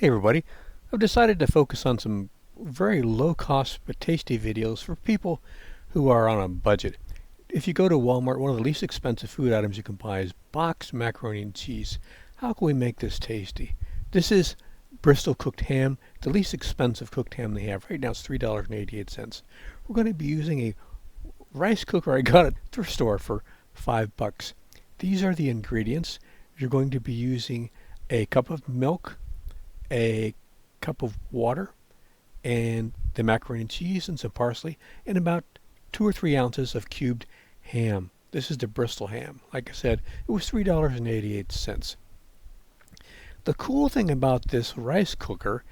Hey everybody, I've decided to focus on some very low cost but tasty videos for people who are on a budget. If you go to Walmart, one of the least expensive food items you can buy is boxed macaroni and cheese. How can we make this tasty? This is Bristol cooked ham, the least expensive cooked ham they have. Right now it's $3.88. We're going to be using a rice cooker I got at the thrift store for $5. These are the ingredients. You're going to be using a cup of milk, a cup of water, and the macaroni and cheese and some parsley, and about 2 or 3 ounces of cubed ham. This is the Bristol ham. Like I said, it was $3.88. The cool thing about this rice cooker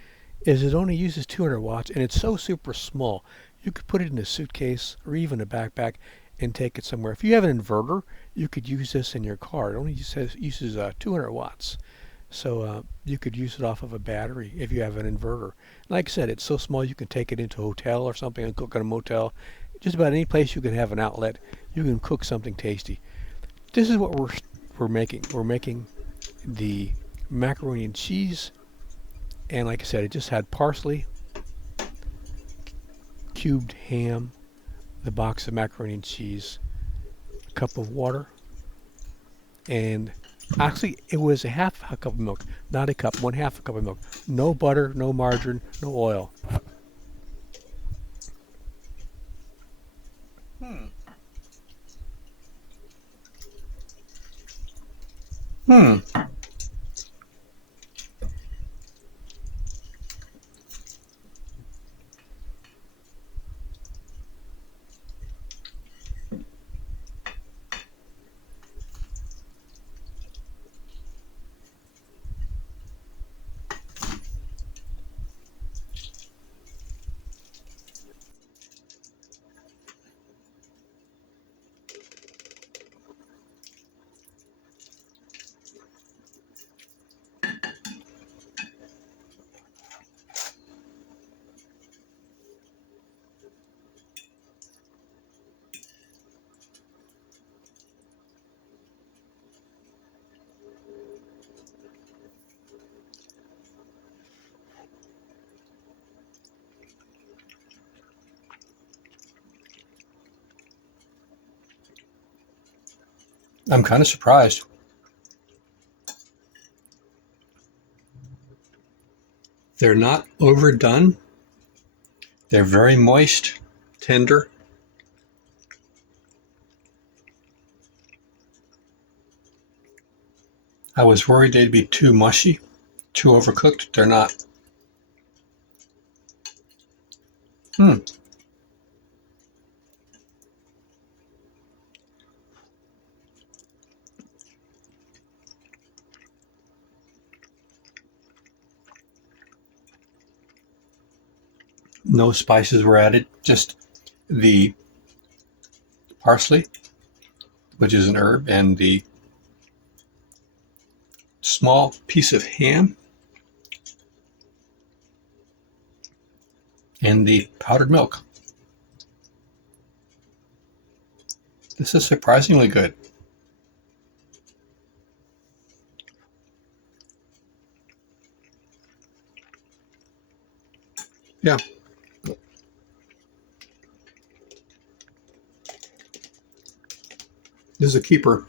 is it only uses 200 watts and it's so super small. You could put it in a suitcase or even a backpack and take it somewhere. If you have an inverter, you could use this in your car. It only uses 200 watts. So you could use it off of a battery if you have an inverter. Like I said, it's so small you can take it into a hotel or something and cook in a motel. Just about any place you can have an outlet, you can cook something tasty. This is what we're making. We're making the macaroni and cheese, and like I said, it just had parsley, cubed ham, the box of macaroni and cheese, a cup of water, and actually, it was a half a cup of milk, not a cup, one half a cup of milk. No butter, no margarine, no oil. Hmm. Hmm. I'm kind of surprised. They're not overdone. They're very moist, tender. I was worried they'd be too mushy, too overcooked. They're not. Hmm. No spices were added, just the parsley, which is an herb, and the small piece of ham and the powdered milk. This is surprisingly good. Yeah, this is a keeper.